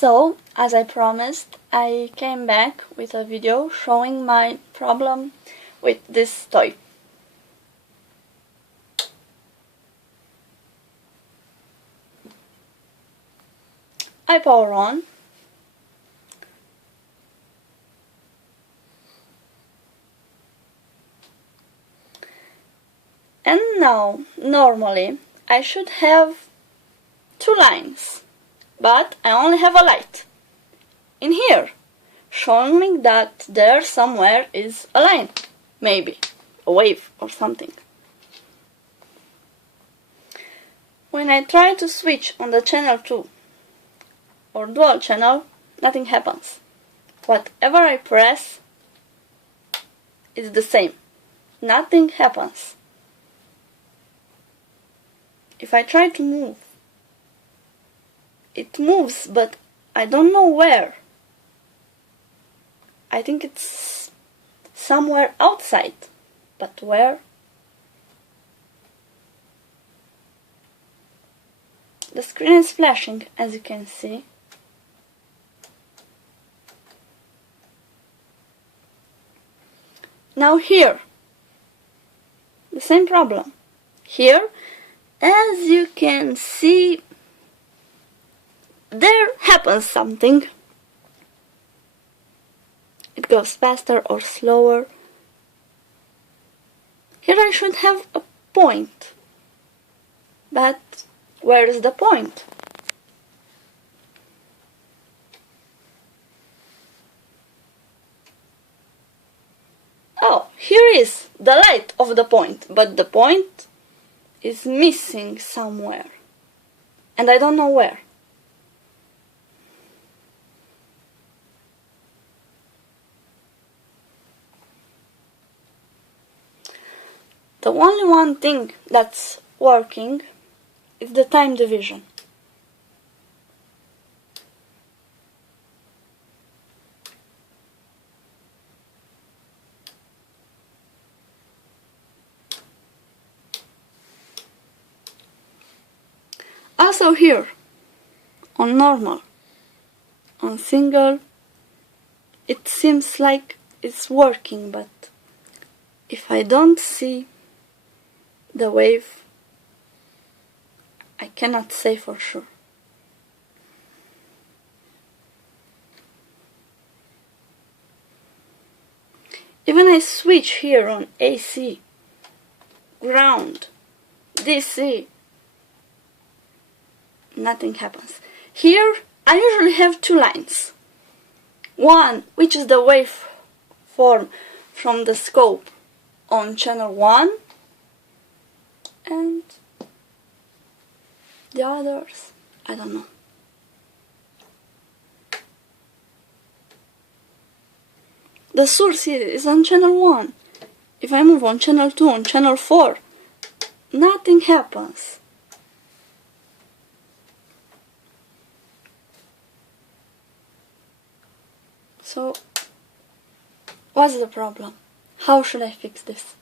So, as I promised, I came back with a video showing my problem with this toy. I power on. And now, normally, I should have two lines, but I only have a light in here, showing me that there somewhere is a line, maybe a wave or something. When I try to switch on the channel 2 or dual channel, nothing happens. Whatever I press is the same. Nothing happens. If I try to move, it moves, but I don't know where. I think it's somewhere outside, but where? The screen is flashing, as you can see. Now here, the same problem. Here, as you can see, there happens something. It goes faster or slower. Here I should have a point. But where is the point? Oh, here is the light of the point, but the point is missing somewhere. And I don't know where. The only one thing that's working is the time division. Also here, on normal, on single, it seems like it's working, but if I don't see the wave, I cannot say for sure. Even I switch here on AC, ground, DC, nothing happens. Here I usually have two lines. One, which is the waveform from the scope on channel 1, and the others, I don't know. The source here is on channel 1. If I move on channel 2, on channel 4, nothing happens. So, what's the problem? How should I fix this?